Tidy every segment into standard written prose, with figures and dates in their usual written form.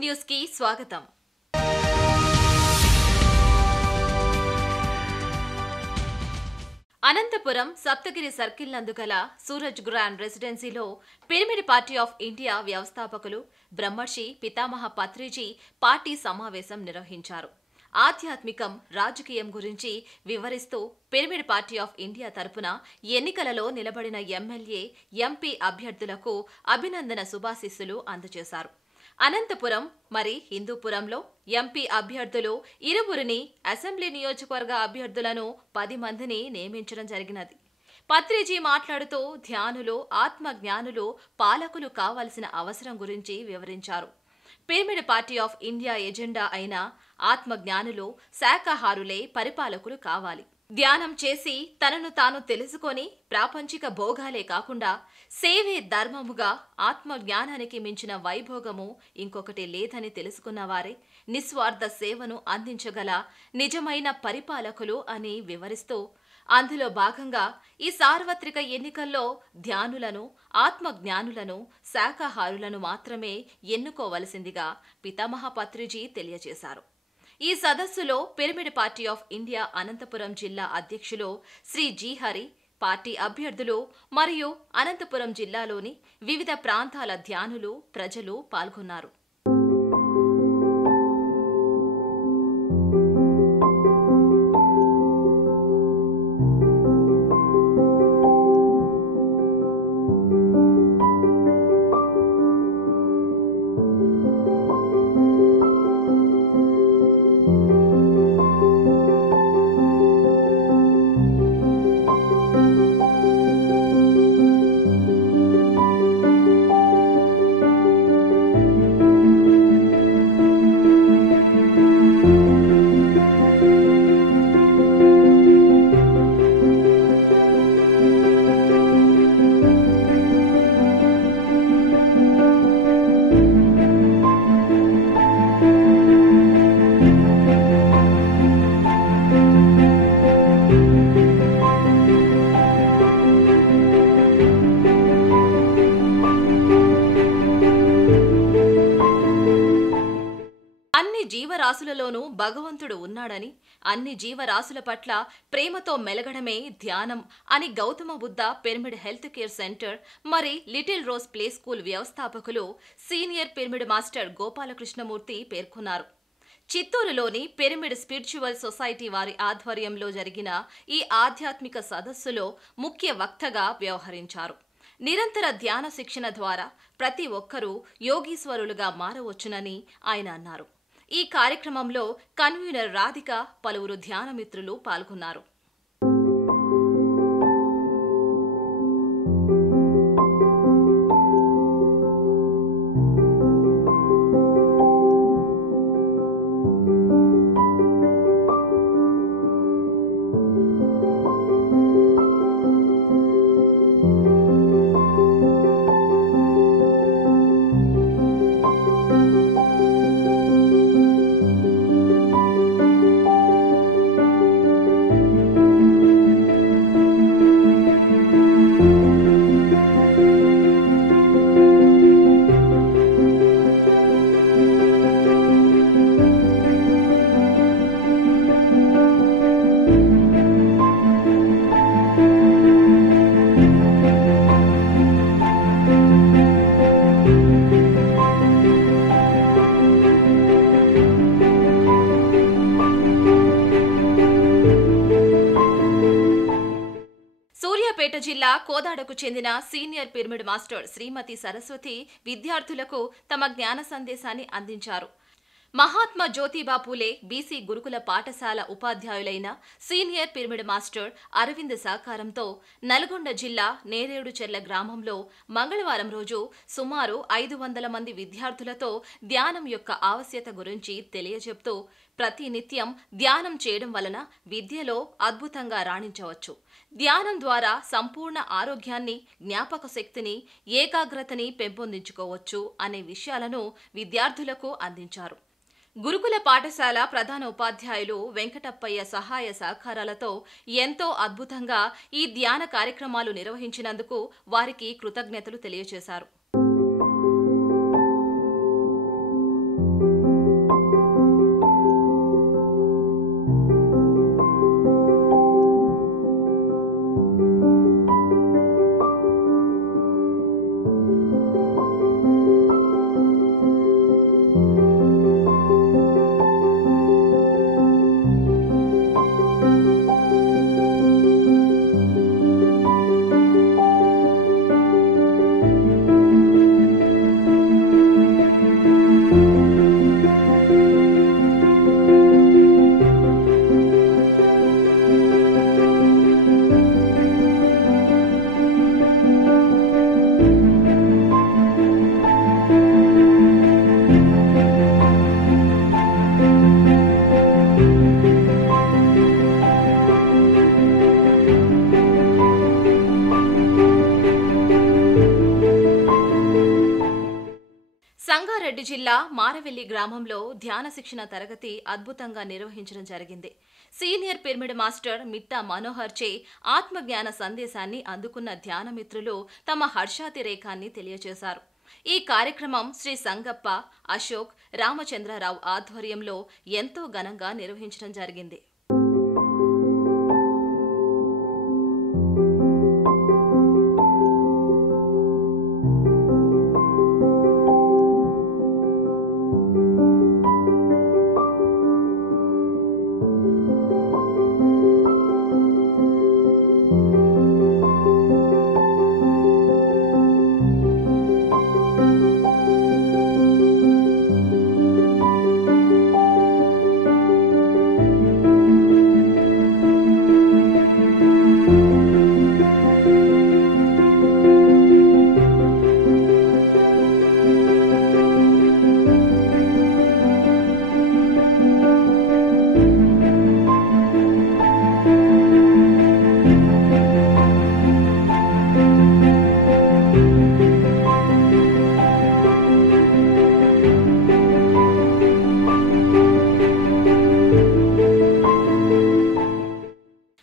Pyramid news కి స్వాగతం. Anantapuram Saptagiri circle నందుగల సూరజ్ గ్రాండ్ రెసిడెన్సీలో పిరమిడ్ పార్టీ ఆఫ్ ఇండియా వ్యవస్థాపకులు బ్రహ్మర్షి పితామహ పత్రిజీ పార్టీ సమావేశం నిర్వహించారు. ఆధ్యాత్మికం, రాజకీయం గురించి వివరిస్తూ పిరమిడ్ పార్టీ ఆఫ్ ఇండియా తరపున ఎన్నికలలో నిలబడిన ఎమ్మెల్యే, ఎంపీ అభ్యర్థులకు అభినందన శుభాశీస్సులు అందజేశారు. అనంతపురం మరి హిందూపురంలో ఎంపీ అభ్యర్థులు 20 అసెంబ్లీ నియోజకవర్గ అభ్యర్థులను 10 మందిని నియమించడం జరిగినది. పత్రిజీ మాట్లాడుతూ ధ్యానులు, ఆత్మజ్ఞానులు పాలకులు కావాల్సిన అవసరం గురించి వివరించారు. Pyramid party of India agenda అయిన ఆత్మజ్ఞానులు, శాకాహారులే పరిపాలకులు కావాలి. ధ్యానం చేసి తనను తాను తెలుసుకొని ప్రాపంచిక భోగాలే కాకుండా సేవే ధర్మముగా ఆత్మజ్ఞానానికి మించిన వైభోగము ఇంకొకటి లేదని తెలుసుకున్నవారే నిస్వార్థ సేవను అందించగల నిజమైన పరిపాలకులు అని వివరిస్తూ, అందులో భాగంగా ఈ సార్వత్రిక ఎన్నికల్లో ధ్యానులను, ఆత్మజ్ఞానులను, శాకాహారులను మాత్రమే ఎన్నుకోవలసిందిగా పితామహ పత్రిజీ తెలియజేశారు. ఈ సదస్సులో pyramid party of India Anantapuram జిల్లా అధ్యక్షులు శ్రీ జి హరి, పార్టీ అభ్యర్థులు మరియు అనంతపురం జిల్లాలోని వివిధ ప్రాంతాల ధ్యానులు, ప్రజలు పాల్గొన్నారు. అన్ని జీవరాశులలోనూ భగవంతుడు ఉన్నాడని, అన్ని జీవరాశుల పట్ల ప్రేమతో మెలగడమే ధ్యానం అని Gautama Buddha pyramid health care centre మరి లిటిల్ రోజ్ ప్లే స్కూల్ వ్యవస్థాపకులు సీనియర్ పిరమిడ్ మాస్టర్ గోపాలకృష్ణమూర్తి పేర్కొన్నారు. చిత్తూరులోని పిరమిడ్ స్పిరిచువల్ సొసైటీ వారి ఆధ్వర్యంలో జరిగిన ఈ ఆధ్యాత్మిక సదస్సులో ముఖ్య వక్తగా వ్యవహరించారు. నిరంతర ధ్యాన శిక్షణ ద్వారా ప్రతి ఒక్కరూ యోగీశ్వరులుగా మారవచ్చునని ఆయన అన్నారు. ఈ కార్యక్రమంలో కన్వీనర్ రాధిక, పలువురు ధ్యానమిత్రులు పాల్గొన్నారు. సూర్యాపేట జిల్లా కోదాడకు చెందిన సీనియర్ పిరమిడ్ మాస్టర్ శ్రీమతి సరస్వతి విద్యార్థులకు తమ జ్ఞాన సందేశాన్ని అందించారు. మహాత్మా జ్యోతిబా పూలే బీసీ గురుకుల పాఠశాల ఉపాధ్యాయులైన సీనియర్ పిరమిడ్ మాస్టర్ అరవింద్ సహకారంతో నల్గొండ జిల్లా నేరేడుచెర్ల గ్రామంలో మంగళవారం రోజు సుమారు 500 మంది విద్యార్థులతో ధ్యానం యొక్క ఆవశ్యకత గురించి తెలియజెప్తూ, ప్రతినిత్యం ధ్యానం చేయడం వలన విద్యలో అద్భుతంగా రాణించవచ్చు. ధ్యానం ద్వారా సంపూర్ణ ఆరోగ్యాన్ని, జ్ఞాపక శక్తిని, ఏకాగ్రతని పెంపొందించుకోవచ్చు అనే విషయాలను విద్యార్థులకు అందించారు. గురుకుల పాఠశాల ప్రధాన ఉపాధ్యాయులు వెంకటప్పయ్య సహాయ సహకారాలతో ఎంతో అద్భుతంగా ఈ ధ్యాన కార్యక్రమాలు నిర్వహించినందుకు వారికి కృతజ్ఞతలు తెలియజేశారు. మారవెల్లి గ్రామంలో ధ్యాన శిక్షణ తరగతి అద్భుతంగా నిర్వహించడం జరిగింది. సీనియర్ పిరమిడ్ మాస్టర్ మిట్టా మనోహర్ చే ఆత్మజ్ఞాన సందేశాన్ని అందుకున్న ధ్యానమిత్రులు తమ హర్షాతిరేకాన్ని తెలియజేశారు. ఈ కార్యక్రమం శ్రీ సంగప్ప, అశోక్, రామచంద్రరావు ఆధ్వర్యంలో ఎంతో ఘనంగా నిర్వహించడం జరిగింది.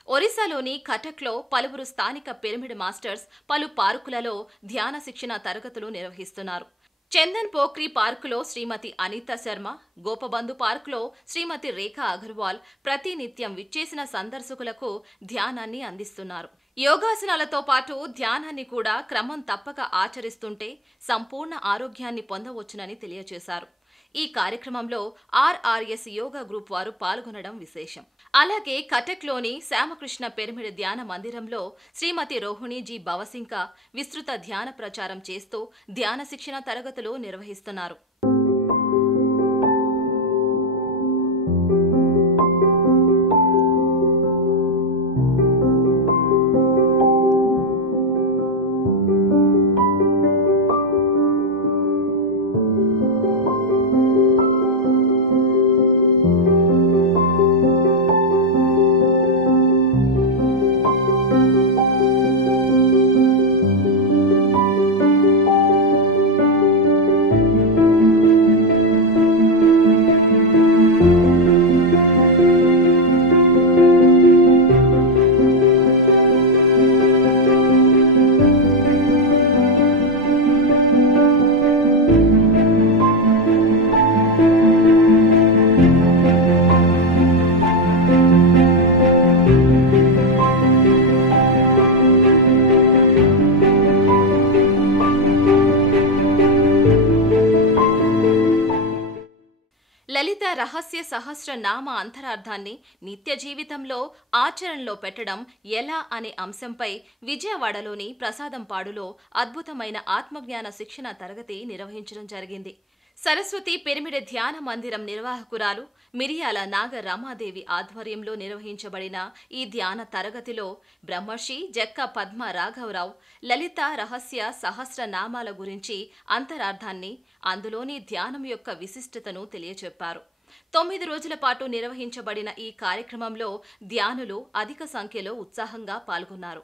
ఒరిస్సాలోని కటక్లో పలువురు స్థానిక పిరమిడ్ మాస్టర్స్ పలు పార్కులలో ధ్యాన శిక్షణ తరగతులు నిర్వహిస్తున్నారు. చందన్ పోఖ్రీ పార్కులో శ్రీమతి అనిత శర్మ, గోపబంధు పార్కులో శ్రీమతి రేఖా అగర్వాల్ ప్రతినిత్యం విచ్చేసిన సందర్శకులకు ధ్యానాన్ని అందిస్తున్నారు. యోగాసనాలతో పాటు ధ్యానాన్ని కూడా క్రమం తప్పక ఆచరిస్తుంటే సంపూర్ణ ఆరోగ్యాన్ని పొందవచ్చునని తెలియజేశారు. ఈ కార్యక్రమంలో ఆర్ఆర్ఎస్ యోగా గ్రూప్ వారు పాల్గొనడం విశేషం. అలాగే కటక్లోని శ్యామకృష్ణ పిరమిడ్ ధ్యాన మందిరంలో శ్రీమతి రోహిణి జీ భవసింక విస్తృత ధ్యాన ప్రచారం చేస్తూ ధ్యాన శిక్షణ తరగతులు నిర్వహిస్తున్నారు. లలిత రహస్య సహస్ర నామ అంతరార్థాన్ని నిత్య జీవితంలో ఆచరణలో పెట్టడం ఎలా అనే అంశంపై విజయవాడలోని ప్రసాదంపాడులో అద్భుతమైన ఆత్మజ్ఞాన శిక్షణ తరగతి నిర్వహించడం జరిగింది. సరస్వతి పిరమిడ్ ధ్యాన మందిరం నిర్వాహకురాలు మిరియాల నాగ రమాదేవి ఆధ్వర్యంలో నిర్వహించబడిన ఈ ధ్యాన తరగతిలో బ్రహ్మర్షి జక్క పద్మ రాఘవరావు లలిత రహస్య సహస్ర నామాల గురించి అంతరార్థాన్ని, అందులోని ధ్యానం యొక్క విశిష్టతను తెలియచెప్పారు. 9 రోజుల పాటు నిర్వహించబడిన ఈ కార్యక్రమంలో ధ్యానులు అధిక సంఖ్యలో ఉత్సాహంగా పాల్గొన్నారు.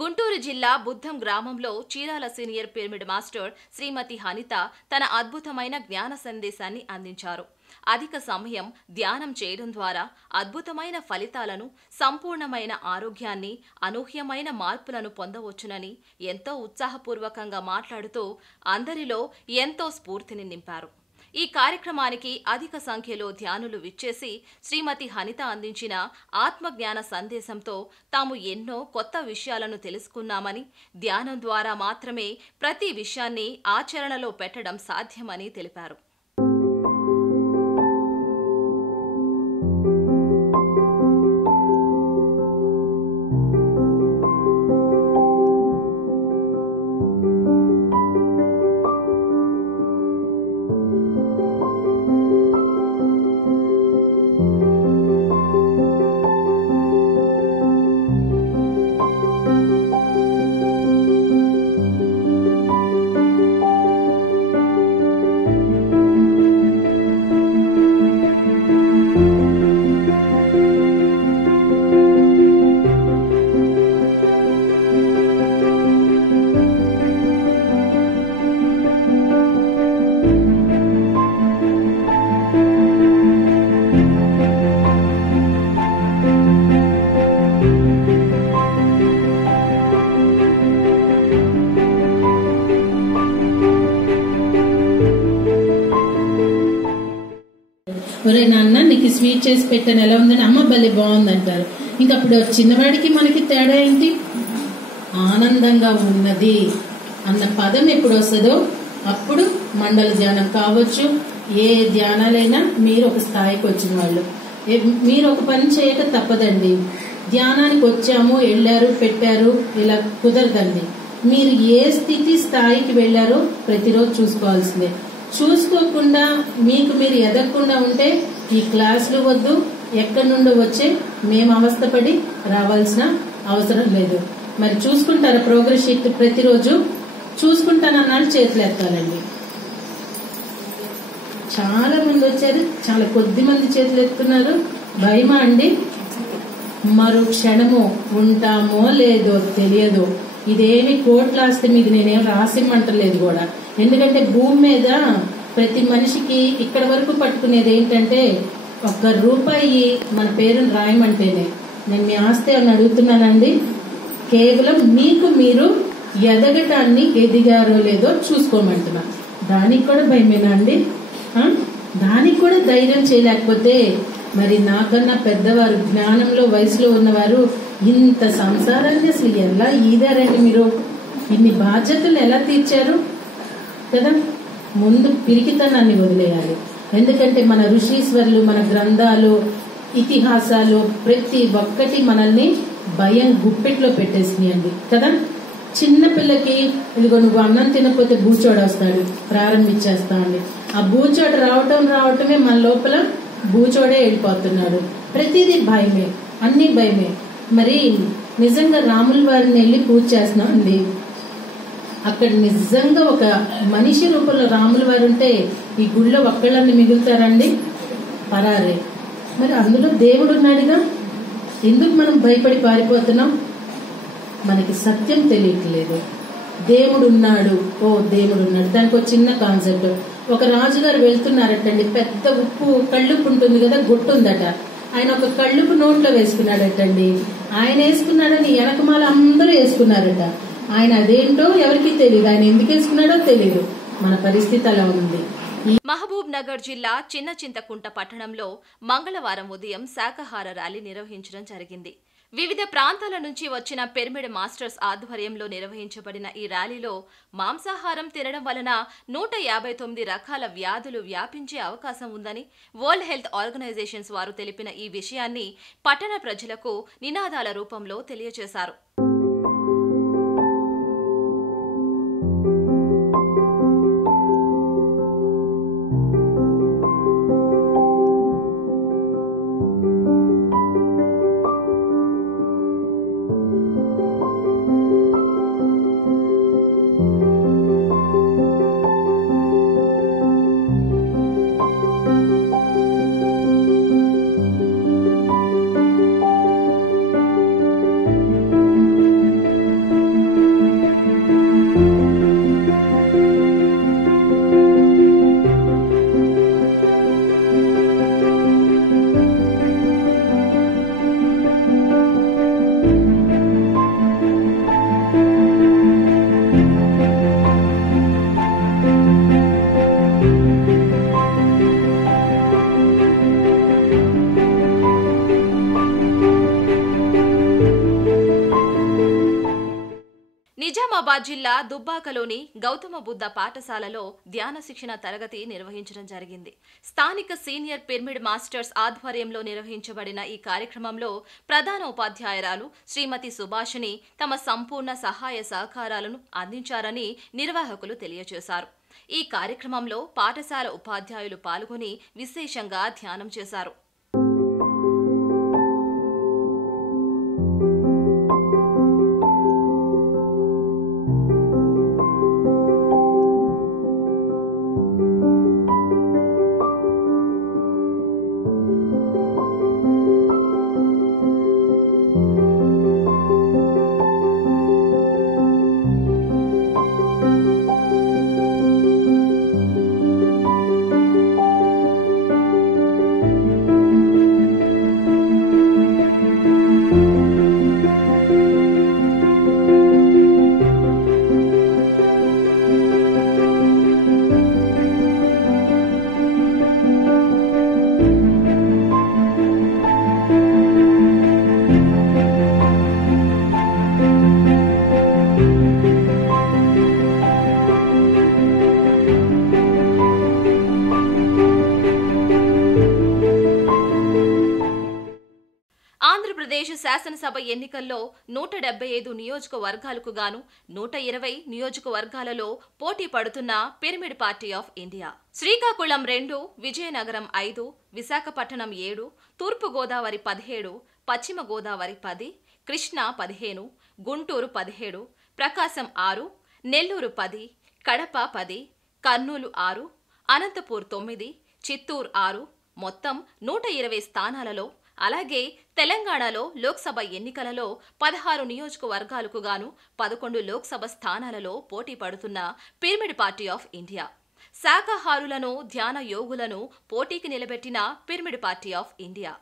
గుంటూరు జిల్లా బుద్ధం గ్రామంలో చీరాల సీనియర్ పిరమిడ్ మాస్టర్ శ్రీమతి అనిత తన అద్భుతమైన జ్ఞాన సందేశాన్ని అందించారు. అధిక సమయం ధ్యానం చేయడం ద్వారా అద్భుతమైన ఫలితాలను, సంపూర్ణమైన ఆరోగ్యాన్ని, అనూహ్యమైన మార్పులను పొందవచ్చునని ఎంతో ఉత్సాహపూర్వకంగా మాట్లాడుతూ అందరిలో ఎంతో స్ఫూర్తిని నింపారు. ఈ కార్యక్రమానికి అధిక సంఖ్యలో ధ్యానులు విచ్చేసి శ్రీమతి అనిత అందించిన ఆత్మజ్ఞాన సందేశంతో తాము ఎన్నో కొత్త విషయాలను తెలుసుకున్నామని, ధ్యానం ద్వారా మాత్రమే ప్రతి విషయాన్ని ఆచరణలో పెట్టడం సాధ్యమని తెలిపారు. ఒరే నాన్న నీకు స్వీట్ చేసి పెట్టాను ఎలా ఉందని, అమ్మ భలే బాగుంది అంటారు. ఇంకా అప్పుడు చిన్నవాడికి మనకి తేడా ఏంటి? ఆనందంగా ఉన్నది అన్న పదం ఎప్పుడు వస్తుందో అప్పుడు మండల ధ్యానం కావచ్చు, ఏ ధ్యానాలైనా మీరు ఒక స్థాయికి వచ్చిన వాళ్ళు. మీరు ఒక పని చేయక తప్పదండి. ధ్యానానికి వచ్చాము, వెళ్ళారు, పెట్టారు, ఇలా కుదరదండి. మీరు ఏ స్థితి స్థాయికి వెళ్ళారో ప్రతిరోజు చూసుకోవాల్సిందే. చూసుకోకుండా మీకు మీరు ఎదగకుండా ఉంటే ఈ క్లాసులు వద్దు, ఎక్కడి నుండో వచ్చే మేము అవస్థపడి రావాల్సిన అవసరం లేదు. మరి చూసుకుంటారా ప్రోగ్రెస్ షీట్? ప్రతిరోజు చూసుకుంటానన్నాడు చేతులు ఎత్తాలండి. చాలా మంది వచ్చారు, చాలా కొద్ది మంది చేతులు ఎత్తున్నారు. భయమా అండి? మరో క్షణము ఉంటామో లేదో తెలియదు. ఇదేమి కోట్ల ఆస్తి మీద నేనేం రాసిమ్మంటలేదు కూడా. ఎందుకంటే భూమి మీద ప్రతి మనిషికి ఇక్కడ వరకు పట్టుకునేది ఏంటంటే ₹1 మన పేరును రాయమంటేనే. నేను మీ ఆస్తి అని అడుగుతున్నానండి. కేవలం మీకు మీరు ఎదగటాన్ని ఎదిగారో లేదో చూసుకోమంటున్నా. దానికి కూడా భయమేనా అండి? దానికి కూడా ధైర్యం చేయలేకపోతే మరి నాకన్నా పెద్దవారు, జ్ఞానంలో వయసులో ఉన్నవారు ఇంత సంసారాన్ని అసలు ఎలా ఈదారండి? మీరు ఇన్ని బాధ్యతలు ఎలా తీర్చారు కదా? ముందు పిరికితనాన్ని వదిలేయాలి. ఎందుకంటే మన ఋషీశ్వరులు, మన గ్రంథాలు, ఇతిహాసాలు ప్రతి ఒక్కటి మనల్ని భయం గుప్పెట్లో పెట్టేసినాయండి కదా. చిన్న పిల్లకి ఇదిగో నువ్వు అన్నం తినకపోతే బూచోడు వస్తాడు, ప్రారంభించేస్తా అండి. ఆ బూచోడు రావటమే మన లోపల బూచోడే వెళ్ళిపోతున్నాడు. ప్రతిదీ భయమే, అన్ని భయమే. మరి నిజంగా రాముల వారిని వెళ్ళి పూజ చేస్తున్నాం అండి. అక్కడ నిజంగా ఒక మనిషి రూపంలో రాముల వారు ఉంటే ఈ గుడిలో ఒక్కళ్ళని మిగులుతారండి? పరారే. మరి అందులో దేవుడు ఉన్నాడుగా, ఎందుకు మనం భయపడి పారిపోతున్నాం? మనకి సత్యం తెలియట్లేదు. దేవుడు ఉన్నాడు, దేవుడు ఉన్నాడు. దానికి ఒక చిన్న కాన్సెప్ట్. ఒక రాజుగారు వెళ్తున్నారటండి, పెద్ద ఉప్పు కళ్ళుప్పు ఉంటుంది కదా, గుట్టు ఉందట. ఆయన ఒక కళ్ళుప్పు నోట్లో వేసుకున్నాడటండి. ఆయన వేసుకున్నాడని వెనకమాల అందరూ వేసుకున్నారట. ఆయన అదేంటో ఎవరికి తెలియదు, ఆయన ఎందుకు వేసుకున్నాడో తెలియదు. మన పరిస్థితి అలా ఉంది. మహబూబ్ నగర్ జిల్లా చిన్న చింతకుంట పట్టణంలో మంగళవారం ఉదయం శాకాహార ర్యాలీ నిర్వహించడం జరిగింది. వివిధ ప్రాంతాల నుంచి వచ్చిన పిరమిడ్ మాస్టర్స్ ఆధ్వర్యంలో నిర్వహించబడిన ఈ ర్యాలీలో మాంసాహారం తినడం వలన 159 రకాల వ్యాధులు వ్యాపించే అవకాశం ఉందని వరల్డ్ హెల్త్ ఆర్గనైజేషన్స్ వారు తెలిపిన ఈ విషయాన్ని పట్టణ ప్రజలకు నినాదాల రూపంలో తెలియజేశారు. నిజామాబాద్ జిల్లా దుబ్బాకలోని గౌతమ బుద్ధ పాఠశాలలో ధ్యాన శిక్షణ తరగతి నిర్వహించడం జరిగింది. స్థానిక సీనియర్ పిరమిడ్ మాస్టర్స్ ఆధ్వర్యంలో నిర్వహించబడిన ఈ కార్యక్రమంలో ప్రధాన ఉపాధ్యాయురాలు శ్రీమతి సుభాషిణి తమ సంపూర్ణ సహాయ సహకారాలను అందించారని నిర్వాహకులు తెలియజేశారు. ఈ కార్యక్రమంలో పాఠశాల ఉపాధ్యాయులు పాల్గొని విశేషంగా ధ్యానం చేశారు. ఆంధ్రప్రదేశ్ శాసనసభ ఎన్నికల్లో 175 నియోజకవర్గాలకు గాను 120 నియోజకవర్గాలలో పోటీ పడుతున్న pyramid party of India. Srikakulam 2, Vizianagaram 5, Visakhapatnam 7, తూర్పుగోదావరి 17, పశ్చిమ గోదావరి 10, కృష్ణా 15, గుంటూరు 17, ప్రకాశం 6, నెల్లూరు 10, కడప 10, కర్నూలు 6, అనంతపూర్ 9, చిత్తూరు 6, మొత్తం 120 స్థానాలలో, అలాగే తెలంగాణలో లోక్సభ ఎన్నికలలో 16 నియోజకవర్గాలకు గాను 11 లోక్సభ స్థానాలలో పోటీ పడుతున్న పిరమిడ్ పార్టీ ఆఫ్ ఇండియా. శాకాహారులను, ధ్యాన యోగులను పోటీకి నిలబెట్టిన pyramid party of India.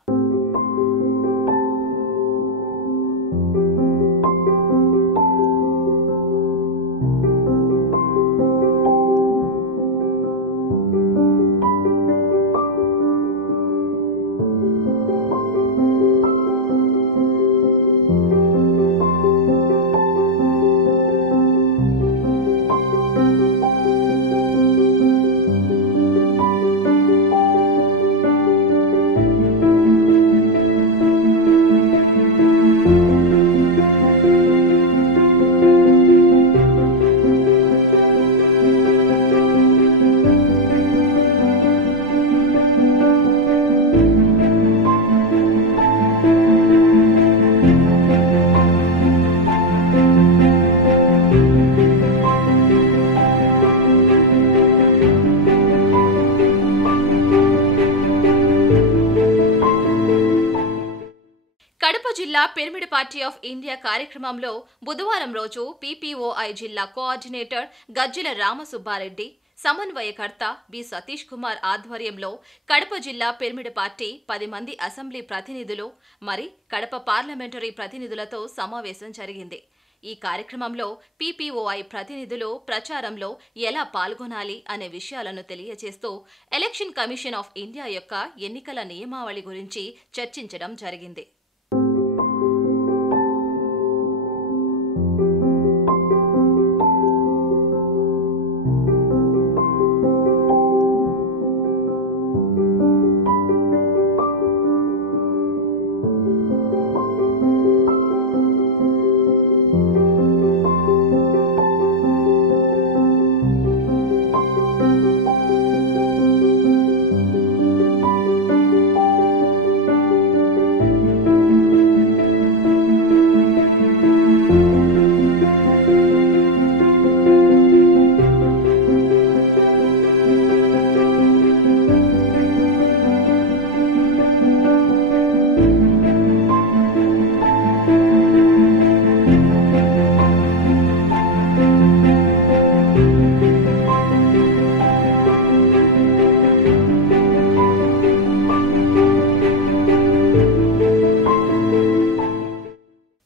Kadapa జిల్లా పిరమిడ్ పార్టీ ఆఫ్ ఇండియా కార్యక్రమంలో బుధవారం రోజు పీపీఓఐ జిల్లా కోఆర్డినేటర్ గజ్జెల రామసుబ్బారెడ్డి, సమన్వయకర్త బి సతీష్ కుమార్ ఆధ్వర్యంలో కడప జిల్లా పిరమిడ్ పార్టీ 10 మంది అసెంబ్లీ ప్రతినిధులు మరి కడప పార్లమెంటరీ ప్రతినిధులతో సమావేశం జరిగింది. ఈ కార్యక్రమంలో పీపీఓఐ ప్రతినిధులు ప్రచారంలో ఎలా పాల్గొనాలి అనే విషయాలను తెలియజేస్తూ ఎలక్షన్ కమిషన్ ఆఫ్ ఇండియా యొక్క ఎన్నికల నియమావళి గురించి చర్చించడం జరిగింది.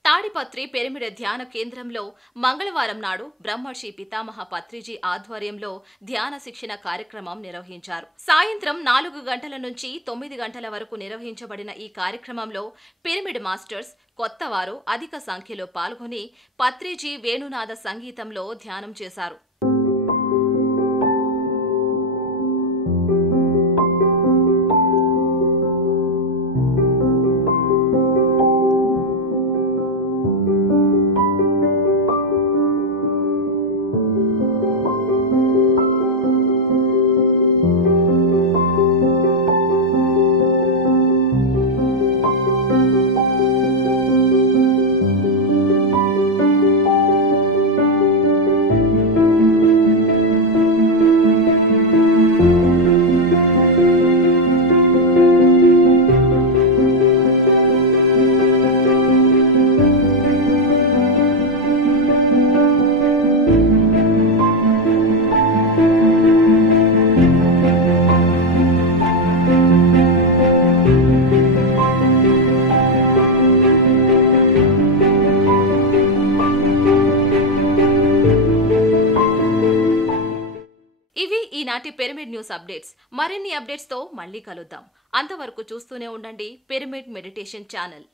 తాడిపత్రి పిరమిడ్ ధ్యాన కేంద్రంలో మంగళవారం నాడు బ్రహ్మర్షి పితామహ పత్రిజీ ఆధ్వర్యంలో ధ్యాన శిక్షణ కార్యక్రమం నిర్వహించారు. సాయంత్రం 4 గంటల నుంచి 9 గంటల వరకు నిర్వహించబడిన ఈ కార్యక్రమంలో పిరమిడ్ మాస్టర్స్, కొత్తవారు అధిక సంఖ్యలో పాల్గొని పత్రిజీ వేణునాద సంగీతంలో ధ్యానం చేశారు. ఈనాటి పిరమిడ్ న్యూస్ అప్డేట్స్. మరిన్ని అప్డేట్స్ తో మళ్ళీ కలుద్దాం. అంతవరకు చూస్తూనే ఉండండి పిరమిడ్ మెడిటేషన్ ఛానల్.